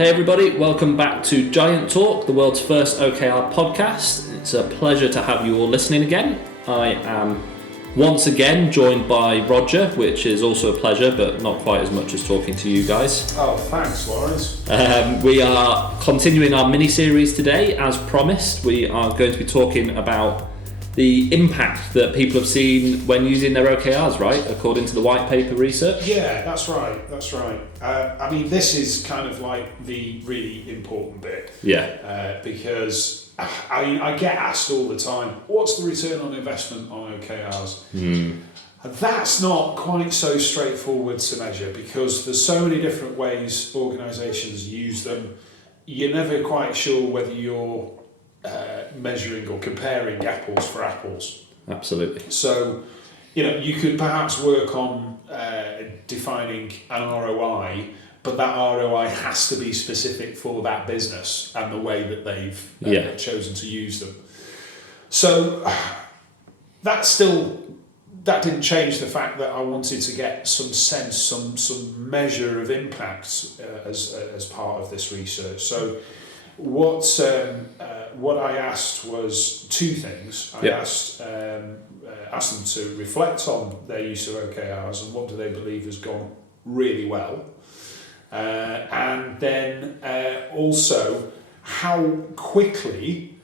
Hey everybody, welcome back to Giant Talk, the world's first OKR podcast. It's a pleasure to have you all listening again. I am once again joined by Roger, which is also a pleasure, but not quite as much as talking to you guys. Oh, thanks, Lawrence. We are continuing our mini-series today, as promised. We are going to be talking about the impact that people have seen when using their OKRs, right? According to the white paper research. Yeah, that's right. I mean, this is kind of like the really important bit. Yeah. Because I get asked all the time, what's the return on investment on OKRs? That's not quite so straightforward to measure because there's so many different ways organisations use them. You're never quite sure whether you're measuring or comparing apples for apples. Absolutely. So, you could perhaps work on defining an ROI, but that ROI has to be specific for that business and the way that they've chosen to use them. So that didn't change the fact that I wanted to get some sense, some measure of impact as part of this research. So what I asked was two things. I asked them to reflect on their use of OKRs and what do they believe has gone really well, and then also how quickly,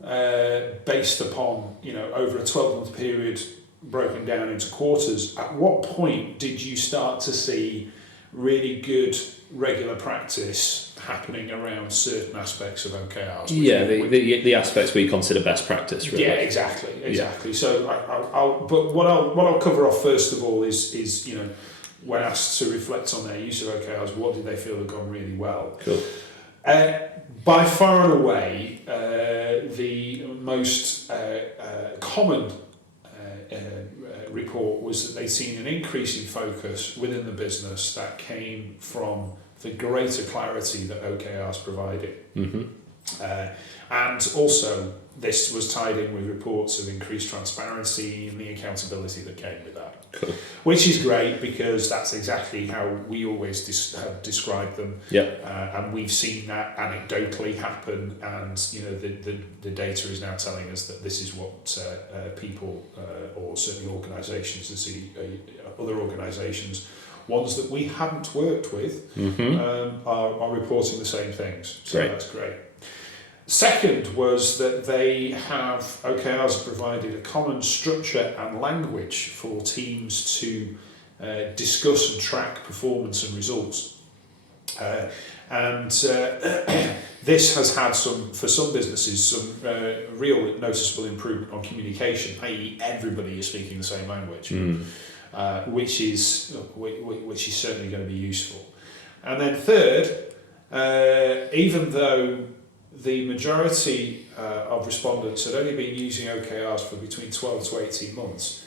based upon over a 12-month period broken down into quarters, at what point did you start to see really good regular practice happening around certain aspects of OKRs? The aspects we consider best practice, really. Yeah, exactly. Yeah. So but what I'll cover off first of all is when asked to reflect on their use of OKRs, what did they feel had gone really well? Cool. By far and away, the most common report was that they'd seen an increase in focus within the business that came from the greater clarity that OKRs provided. And also this was tied in with reports of increased transparency and the accountability that came with that. Cool. Which is great because that's exactly how we always have described them. And we've seen that anecdotally happen, and the data is now telling us that this is what people or certainly organisations and see other organisations, ones that we haven't worked with, are reporting the same things. So that's great. Second was that they have OKRs have provided a common structure and language for teams to discuss and track performance and results. This has had for some businesses, some real noticeable improvement on communication, i.e. everybody is speaking the same language, which is certainly going to be useful. And then third, even though the majority of respondents had only been using OKRs for between 12 to 18 months,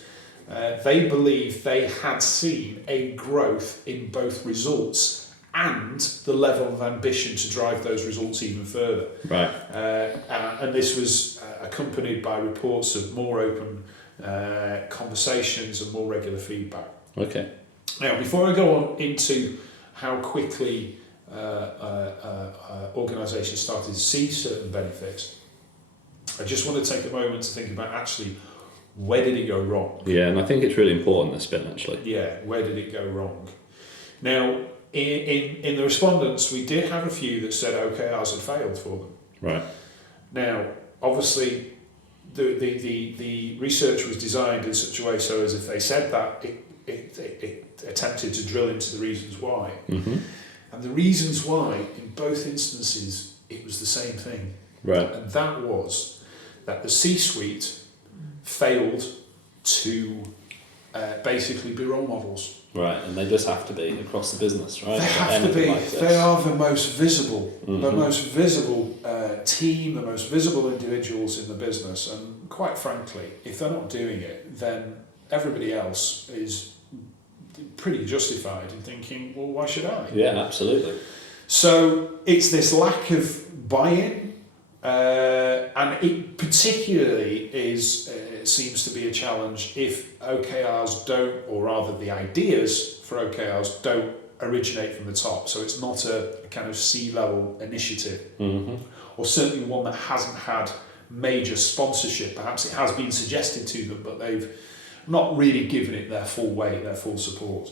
they believe they had seen a growth in both results and the level of ambition to drive those results even further. Right. And this was accompanied by reports of more open conversations and more regular feedback. Okay. Now, before I go on into how quickly organisations started to see certain benefits, I just want to take a moment to think about actually where did it go wrong? Yeah, and I think it's really important, this bit, actually. Yeah, where did it go wrong? Now, in the respondents, we did have a few that said OKRs had failed for them. Right. Now, obviously, the research was designed in such a way so as if they said that, it attempted to drill into the reasons why. And the reasons why, in both instances, it was the same thing. Right. And that was that the C-suite failed to basically be role models. Right, and they just have to be across the business, right? They have to be. They are the most visible, team, the most visible individuals in the business. And quite frankly, if they're not doing it, then everybody else is pretty justified in thinking, well, why should I? Yeah, absolutely. So it's this lack of buy-in, and it particularly is it seems to be a challenge if OKRs don't, or rather the ideas for OKRs don't originate from the top. So it's not a kind of C-level initiative, or certainly one that hasn't had major sponsorship. Perhaps it has been suggested to them, but they've not really given it their full weight, their full support.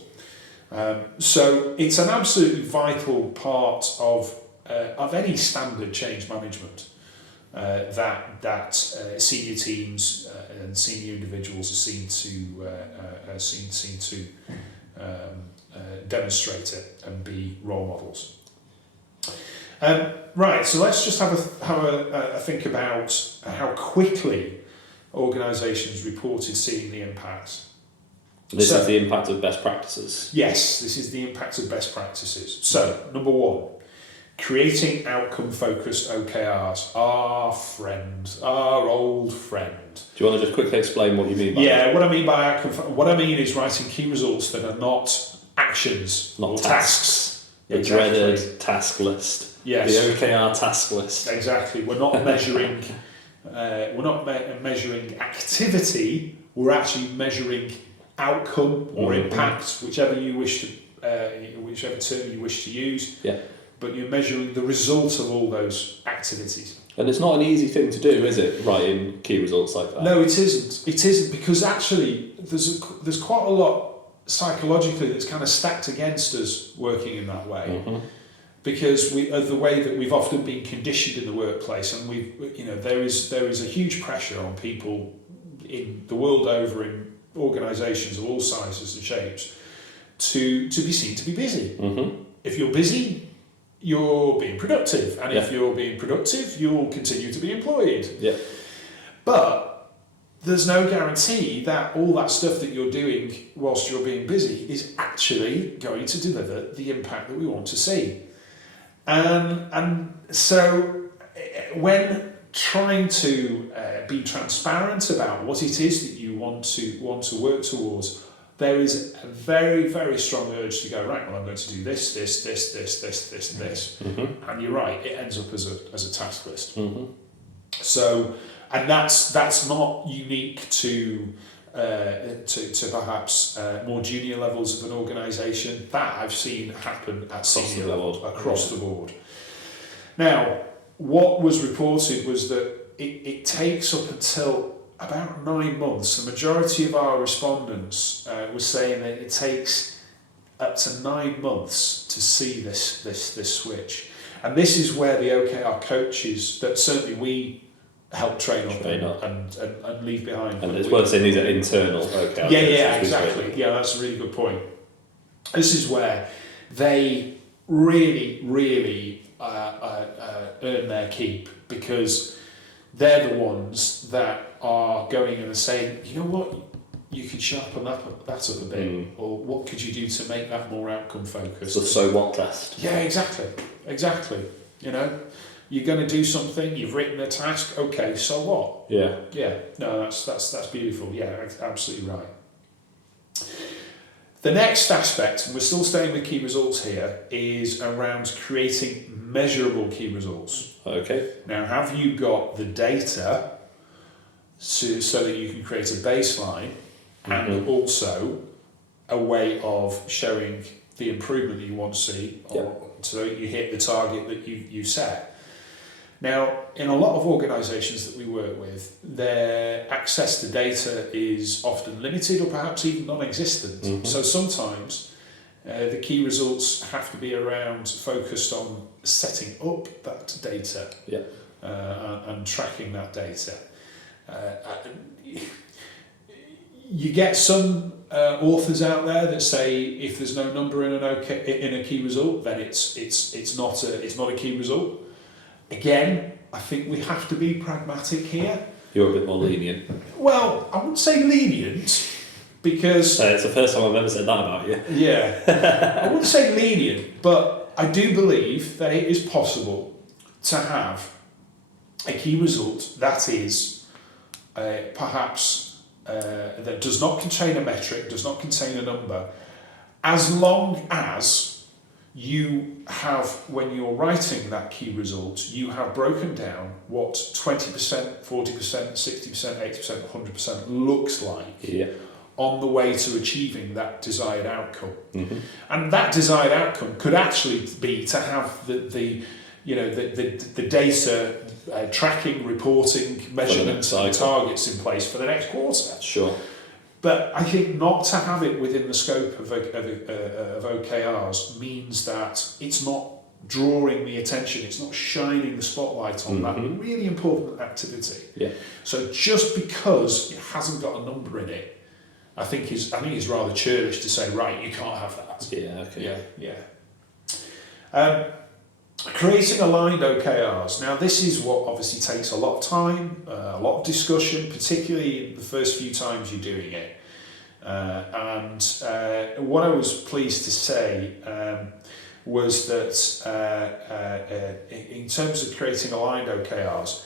So it's an absolutely vital part of any standard change management that senior teams and senior individuals are seen to demonstrate it and be role models. Right, so let's just have a think about how quickly organisations reported seeing the impact. This is the impact of best practices. Yes, this is the impact of best practices. So, number one, creating outcome-focused OKRs. Our old friend. Do you want to just quickly explain what you mean by that? Yeah, what I mean by outcome, what I mean is writing key results that are not actions, not or tasks. The Exactly. dreaded task list. Yes. The OKR task list. Exactly. We're not measuring. Measuring activity. We're actually measuring outcome or impact, whichever term you wish to use. Yeah. But you're measuring the result of all those activities. And it's not an easy thing to do, is it? Writing key results like that. No, it isn't. It isn't, because actually there's quite a lot psychologically that's kind of stacked against us working in that way. Because of the way that we've often been conditioned in the workplace, and there is a huge pressure on people in the world over, in organisations of all sizes and shapes, to be seen to be busy. If you're busy, you're being productive, and if you're being productive, you'll continue to be employed. Yeah. But there's no guarantee that all that stuff that you're doing whilst you're being busy is actually going to deliver the impact that we want to see. And so when trying to be transparent about what it is that you want to work towards, there is a very, very strong urge to go, right, well, I'm going to do this, and you're right, it ends up as a task list. So, and that's not unique to perhaps more junior levels of an organisation. That I've seen happen at senior level across the board. Now, what was reported was that it takes up until about 9 months. The majority of our respondents were saying that it takes up to 9 months to see this switch. And this is where the OKR coaches that certainly we help train up and leave behind. And it's worth saying these are internal OKR. Yeah, exactly. Yeah, that's a really good point. This is where they really, really earn their keep, because they're the ones that are going in and saying, you know what, you could sharpen that up a bit, or what could you do to make that more outcome focused? The so what test. Yeah, exactly. You know, you're going to do something, you've written a task, okay, so what? Yeah. Yeah, no, that's beautiful. Yeah, absolutely right. The next aspect, and we're still staying with key results here, is around creating measurable key results. Okay. Now, have you got the data so that you can create a baseline and also a way of showing the improvement that you want to see, so you hit the target that you set? Now, in a lot of organisations that we work with, their access to data is often limited or perhaps even non-existent. So sometimes the key results have to be focused on setting up that data and tracking that data. You get some authors out there that say if there's no number in a key result, then it's not a key result. Again, I think we have to be pragmatic here. You're a bit more lenient. Well, I wouldn't say lenient, because... it's the first time I've ever said that about you. Yeah. I wouldn't say lenient, but I do believe that it is possible to have a key result that is perhaps that does not contain a metric, does not contain a number, as long as you have, when you're writing that key result, you have broken down what 20%, 40%, 60%, 80%, 100% looks like on the way to achieving that desired outcome. Mm-hmm. And that desired outcome could actually be to have the data tracking, reporting, measurements and targets in place for the next quarter. Sure. But I think not to have it within the scope of OKRs means that it's not drawing the attention, it's not shining the spotlight on that really important activity. Yeah. So just because it hasn't got a number in it, I think is rather churlish to say, right, you can't have that. Yeah. Okay. Yeah. Creating aligned OKRs. Now, this is what obviously takes a lot of time, a lot of discussion, particularly the first few times you're doing it. And what I was pleased to say was that in terms of creating aligned OKRs,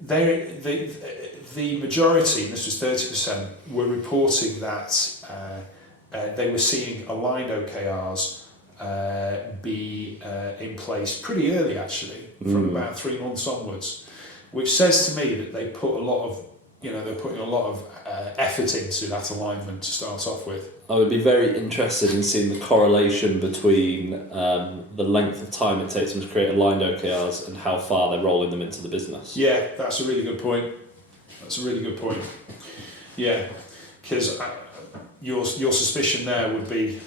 the majority, and this was 30%, were reporting that they were seeing aligned OKRs be in place pretty early, actually, from about 3 months onwards, which says to me that they put a lot of, they're putting a lot of effort into that alignment to start off with. I would be very interested in seeing the correlation between the length of time it takes them to create aligned OKRs and how far they're rolling them into the business. Yeah, that's a really good point. Yeah, because your suspicion there would be...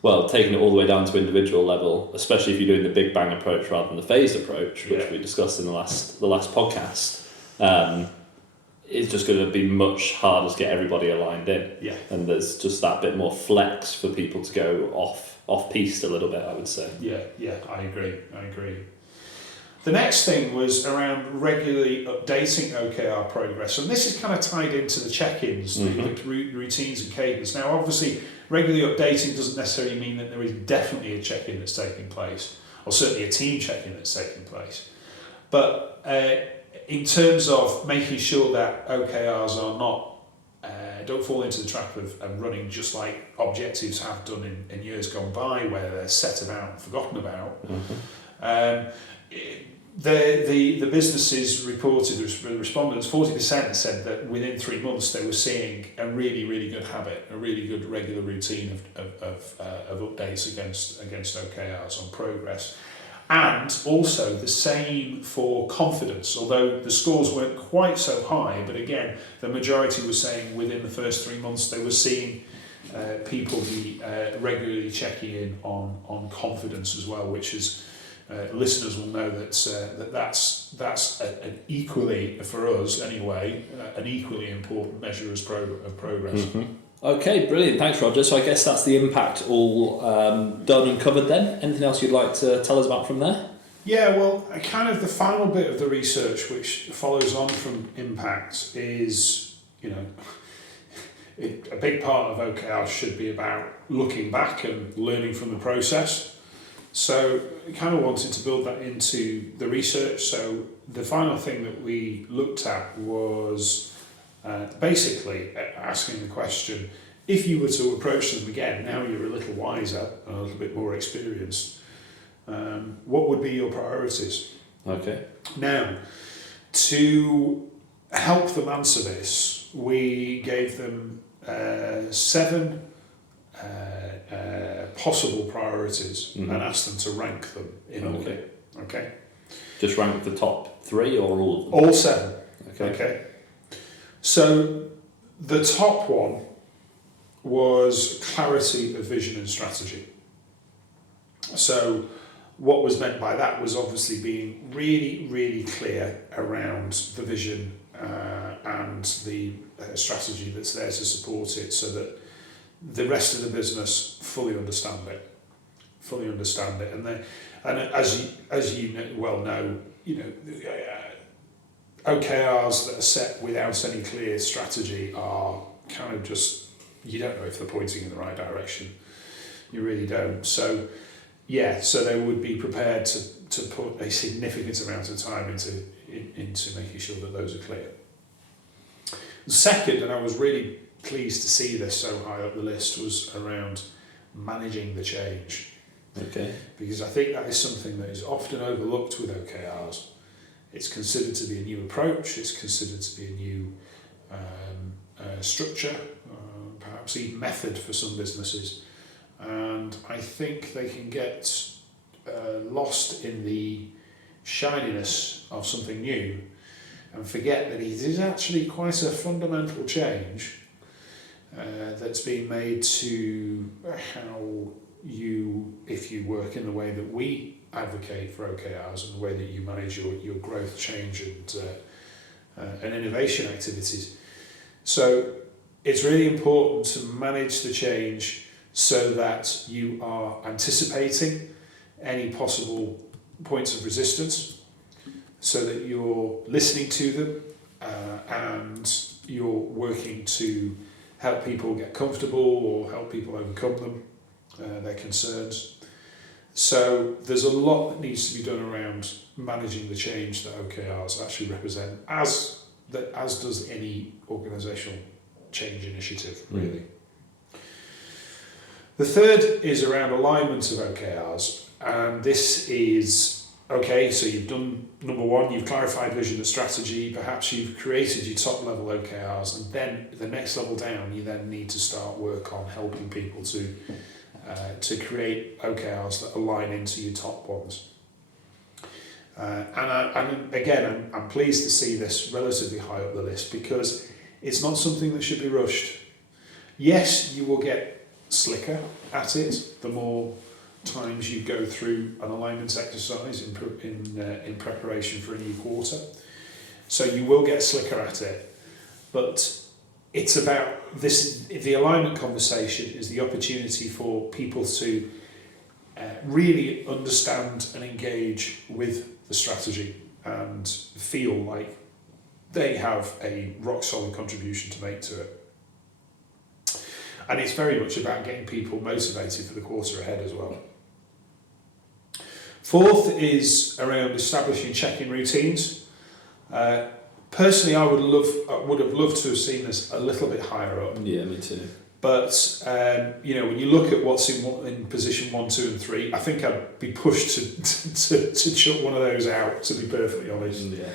Well, taking it all the way down to individual level, especially if you're doing the big bang approach rather than the phased approach, which we discussed in the last podcast, it's just going to be much harder to get everybody aligned in. Yeah. And there's just that bit more flex for people to go off-piste a little bit, I would say. Yeah, I agree. The next thing was around regularly updating OKR progress, and this is kind of tied into the check-ins, the routines and cadence. Now, obviously, regularly updating doesn't necessarily mean that there is definitely a check-in that's taking place, or certainly a team check-in that's taking place. But in terms of making sure that OKRs are not don't fall into the trap of running just like objectives have done in years gone by, where they're set about and forgotten about. The businesses reported, the respondents, 40% said that within 3 months they were seeing a really, really good habit, a really good regular routine of updates against OKRs on progress. And also the same for confidence, although the scores weren't quite so high, but again, the majority were saying within the first 3 months they were seeing people be regularly checking in on confidence as well, which is... listeners will know that's an equally, for us anyway, an equally important measure of progress. Okay, brilliant. Thanks, Roger. So I guess that's the impact all done and covered then. Anything else you'd like to tell us about from there? Yeah, well, kind of the final bit of the research which follows on from impact is, a big part of OKR should be about looking back and learning from the process. So I kind of wanted to build that into the research. So the final thing that we looked at was basically asking the question, if you were to approach them again, now you're a little wiser and a little bit more experienced, what would be your priorities? Okay. Now, to help them answer this, we gave them 7 possible priorities and asked them to rank them in order. Okay. Just rank the top 3 or all of them? All 7. Okay. So the top one was clarity of vision and strategy. So what was meant by that was obviously being really, really clear around the vision and the strategy that's there to support it, so that the rest of the business fully understand it, and as you well know, OKRs that are set without any clear strategy are kind of just, you don't know if they're pointing in the right direction. You really don't. So they would be prepared to put a significant amount of time into making sure that those are clear. Second, and I was really pleased to see this so high up the list, was around managing the change. Okay. Because I think that is something that is often overlooked with OKRs. It's considered to be a new approach, it's considered to be a new structure, perhaps even method for some businesses. And I think they can get lost in the shininess of something new and forget that it is actually quite a fundamental change that's being made to how you, if you work in the way that we advocate for OKRs and the way that you manage your growth, change and innovation activities. So it's really important to manage the change so that you are anticipating any possible points of resistance, so that you're listening to them and you're working to help people get comfortable or help people overcome them, their concerns. So there's a lot that needs to be done around managing the change that OKRs actually represent, as does any organisational change initiative, really. The third is around alignment of OKRs, and this is, okay, so you've done number one, you've clarified vision and strategy, perhaps you've created your top level OKRs, and then the next level down you then need to start work on helping people to create OKRs that align into your top ones. And again, I'm pleased to see this relatively high up the list, because it's not something that should be rushed. Yes, you will get slicker at it the more times you go through an alignment exercise in preparation for a new quarter. So you will get slicker at it, but it's about this. The alignment conversation is the opportunity for people to really understand and engage with the strategy and feel like they have a rock solid contribution to make to it. And it's very much about getting people motivated for the quarter ahead as well. Fourth is around establishing check-in routines. Personally, I would have loved to have seen this a little bit higher up. Yeah, me too. But when you look at what's in position 1, 2, and 3, I think I'd be pushed to chuck one of those out, to be perfectly honest. Yeah.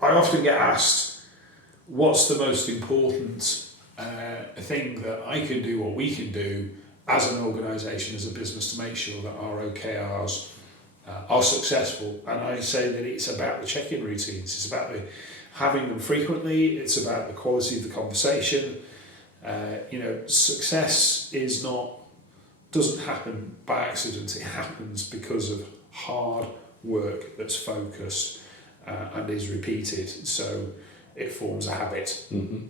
I often get asked, what's the most important thing that I can do or we can do as an organisation, as a business, to make sure that our OKRs are successful? And I say that it's about the check-in routines. It's about having them frequently. It's about the quality of the conversation. Success doesn't happen by accident. It happens because of hard work that's focused and is repeated. So it forms a habit. Mm-hmm.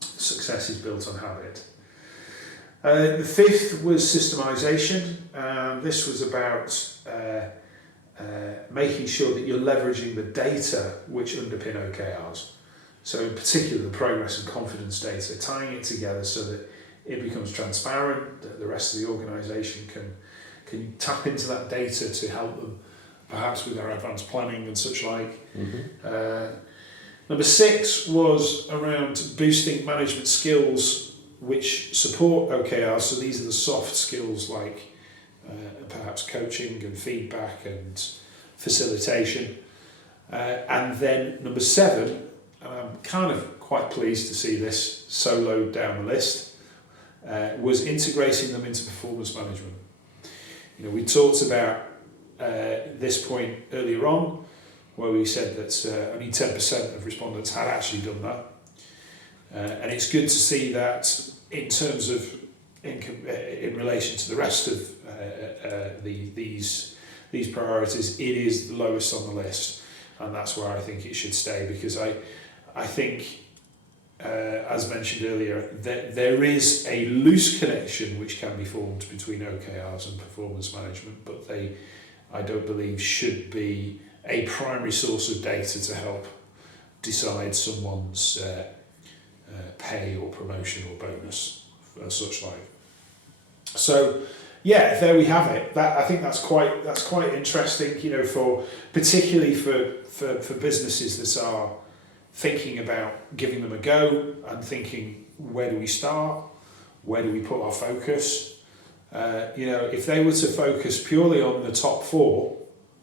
Success is built on habit. The fifth was systemization. This was about making sure that you're leveraging the data which underpin OKRs. So in particular, the progress and confidence data, tying it together so that it becomes transparent, that the rest of the organisation can tap into that data to help them perhaps with their advanced planning and such like. Mm-hmm. Number 6 was around boosting management skills which support OKRs. So these are the soft skills like perhaps coaching and feedback and facilitation. And then number 7, and I'm kind of quite pleased to see this so low down the list, was integrating them into performance management. We talked about this point earlier on, where we said that only 10% of respondents had actually done that. And it's good to see that in terms of, in relation to the rest of these priorities, it is the lowest on the list. And that's where I think it should stay, because I think, as mentioned earlier, that there is a loose connection which can be formed between OKRs and performance management, but they, I don't believe, should be a primary source of data to help decide someone's pay or promotion or bonus or such like. So, yeah, there we have it. I think that's quite interesting, particularly for businesses that are thinking about giving them a go and thinking, where do we start? where do we put our focus? If they were to focus purely on the top 4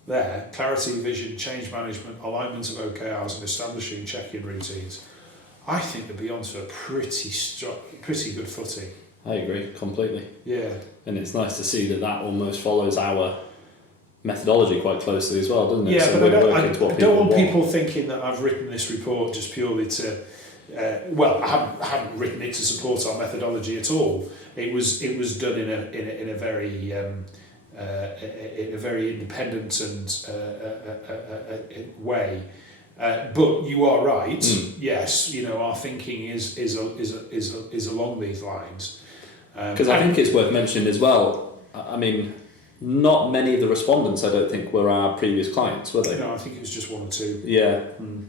there, clarity, vision, change management, alignment of OKRs and establishing check-in routines, I think they'd be onto a pretty good footing. I agree completely. Yeah. And it's nice to see that almost follows our methodology quite closely as well, doesn't it? Yeah, so but I don't want people thinking that I've written this report just purely to I haven't written it to support our methodology at all. It was done in a very independent and way. But you are right. Yes, our thinking is along these lines. Because I think it's worth mentioning as well. I mean, not many of the respondents, I don't think, were our previous clients, were they? No, I think it was just 1 or 2. Yeah,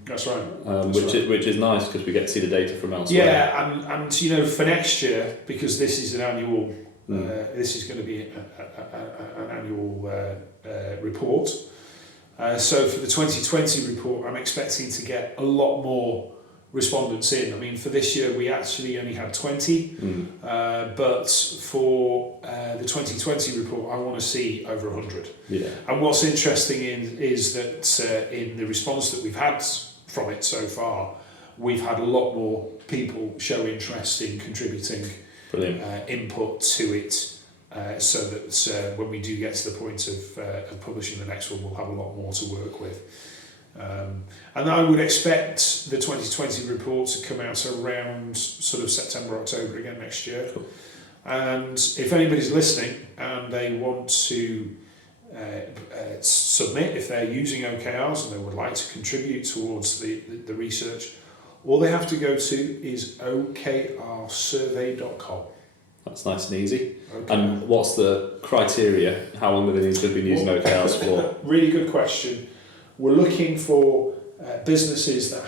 that's right. Which is nice because we get to see the data from elsewhere. Yeah, and for next year, because this is an annual, this is going to be an annual report. So for the 2020 report, I'm expecting to get a lot more respondents in. I mean, for this year we actually only had 20, but for the 2020 report I want to see over 100. Yeah. And what's interesting is that in the response that we've had from it so far, we've had a lot more people show interest in contributing input to it, so that when we do get to the point of publishing the next one, we'll have a lot more to work with. And I would expect the 2020 report to come out around sort of September, October again next year. Cool. And if anybody's listening and they want to submit, if they're using OKRs and they would like to contribute towards the research, all they have to go to is okrsurvey.com. That's nice and easy. Okay. And what's the criteria? How long do they need to have been using OKRs for? Really good question. We're looking for businesses that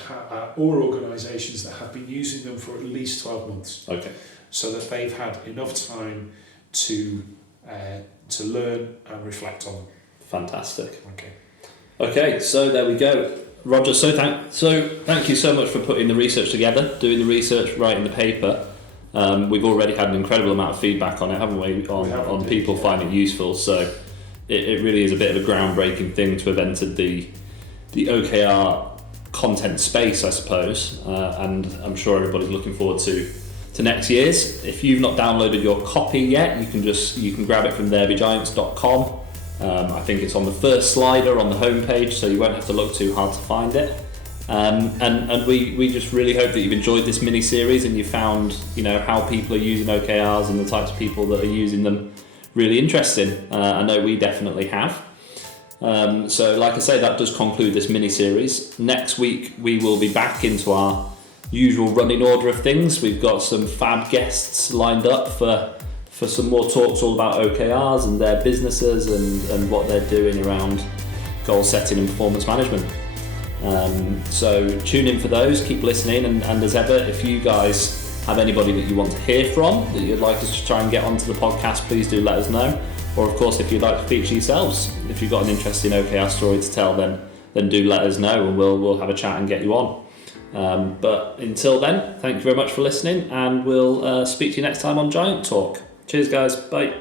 or organisations that have been using them for at least 12 months. Okay. So that they've had enough time to learn and reflect on them. Fantastic. Okay, so there we go. Roger, thank you so much for putting the research together, doing the research, writing the paper. We've already had an incredible amount of feedback on it, haven't we? On people finding it useful. So it really is a bit of a groundbreaking thing to have entered the OKR content space, I suppose. And I'm sure everybody's looking forward to next year's. If you've not downloaded your copy yet, you can grab it from therebegiants.com. I think it's on the first slider on the homepage, so you won't have to look too hard to find it. And we just really hope that you've enjoyed this mini series and you found how people are using OKRs and the types of people that are using them really interesting. I know we definitely have. So like I say, that does conclude this mini series. Next week we will be back into our usual running order of things. We've got some fab guests lined up for some more talks all about OKRs and their businesses and what they're doing around goal setting and performance management. So tune in for those, keep listening, and as ever, if you guys have anybody that you want to hear from, that you'd like us to try and get onto the podcast, please do let us know. Or of course, if you'd like to feature yourselves, if you've got an interesting OKR story to tell, then do let us know and we'll have a chat and get you on. But until then, thank you very much for listening, and we'll speak to you next time on Giant Talk. Cheers guys, bye.